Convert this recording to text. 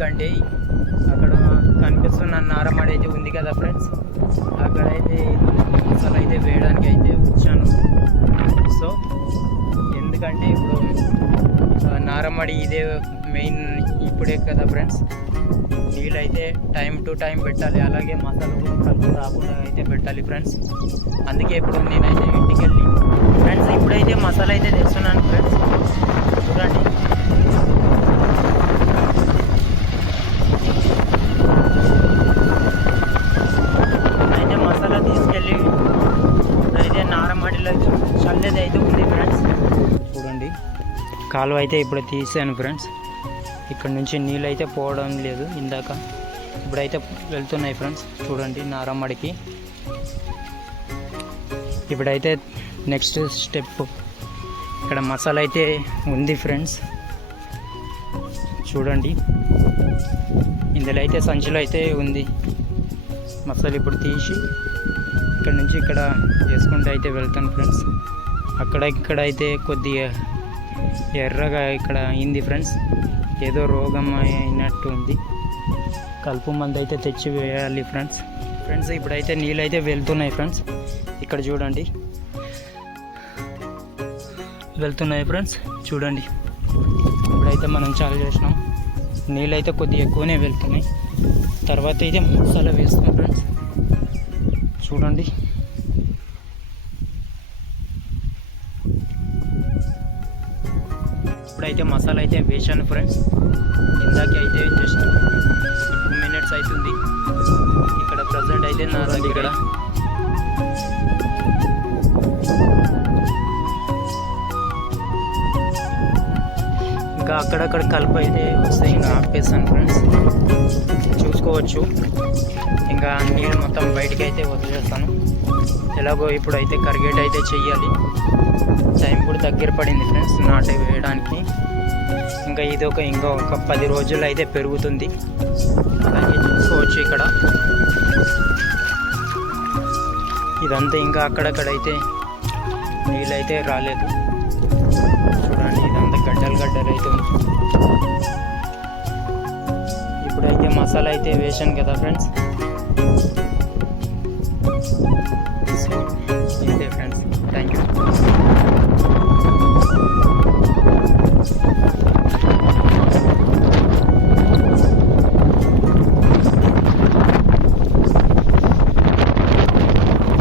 ఎందుకంటే అక్కడ కనిపిస్తున్న నారమడి అయితే ఉంది కదా ఫ్రెండ్స్, అక్కడైతే మసాలా అయితే వేయడానికి అయితే వచ్చాను. సో ఎందుకంటే ఇప్పుడు నారమడి ఇదే మెయిన్ ఇప్పుడే కదా ఫ్రెండ్స్, నీళ్ళు అయితే టైం టు టైం పెట్టాలి, అలాగే మసాలా కూడా కలుపు రాకుండా అయితే పెట్టాలి ఫ్రెండ్స్. అందుకే ఇప్పుడు నేనైతే ఇంటికి వెళ్ళి ఫ్రెండ్స్ ఇప్పుడైతే మసాలా అయితే తెస్తున్నాను ఫ్రెండ్స్. చూడండి అయితే మసాలా తీసుకెళ్ళి ఇప్పుడైతే నారమడిలో చల్లేది అయితే ఉంది ఫ్రెండ్స్. చూడండి కాలువ అయితే ఇప్పుడు తీసాను ఫ్రెండ్స్. ఇక్కడ నుంచి నీళ్ళు అయితే పోవడం లేదు ఇందాక, ఇప్పుడైతే వెళ్తున్నాయి ఫ్రెండ్స్. చూడండి నారమ్మడికి ఇప్పుడైతే నెక్స్ట్ స్టెప్ ఇక్కడ మసాలా అయితే ఉంది ఫ్రెండ్స్. చూడండి ఇందులో అయితే సంచులు అయితే ఉంది మసాలా. ఇప్పుడు తీసి ఇక్కడ నుంచి ఇక్కడ వేసుకుంటూ అయితే వెళ్తాను ఫ్రెండ్స్. అక్కడ ఇక్కడ అయితే కొద్దిగా ఎర్రగా ఇక్కడ అయింది ఫ్రెండ్స్, ఏదో రోగం అయినట్టు ఉంది. కలుపు మందు అయితే తెచ్చి వేయాలి ఫ్రెండ్స్. ఇప్పుడైతే నీళ్ళు అయితే వెళ్తున్నాయి ఫ్రెండ్స్. ఇక్కడ చూడండి వెళ్తున్నాయి ఫ్రెండ్స్. చూడండి ఇప్పుడైతే మనం చాలు చేసినాం, నీళ్ళు అయితే కొద్దిగా ఎక్కువనే వెళ్తున్నాయి. తర్వాత అయితే మసాలా వేస్తాం ఫ్రెండ్స్. చూడండి ఇప్పుడైతే మసాలా అయితే వేసాను ఫ్రెండ్స్. ఇందాక అయితే జస్ట్ 2 minutes అవుతుంది. ఇక్కడ ప్రజెంట్ అయితే నా ఇక్కడ ఇంకా అక్కడక్కడ కలుపు అయితే వస్తాయి, ఇంకా ఆపేస్తాను ఫ్రెండ్స్. చూసుకోవచ్చు ఇంకా నీళ్ళు మొత్తం బయటికి అయితే వదిలేస్తాను. ఎలాగో ఇప్పుడైతే కరిగేట్ అయితే చెయ్యాలి. టైం కూడా దగ్గర పడింది ఫ్రెండ్స్ నాటు వేయడానికి. ఇంకా ఇది ఇంకా ఒక 10 రోజులు అయితే పెరుగుతుంది. అలాగే చూసుకోవచ్చు ఇక్కడ ఇదంతా ఇంకా అక్కడక్కడైతే నీళ్ళు అయితే రాలేదు. చూడండి ఇదంతా గడ్డలు అయితే ఉంది. ఇప్పుడైతే మసాలా అయితే వేసాను కదా ఫ్రెండ్స్. సో ఇదే ఫ్రెండ్స్, థ్యాంక్ యూ.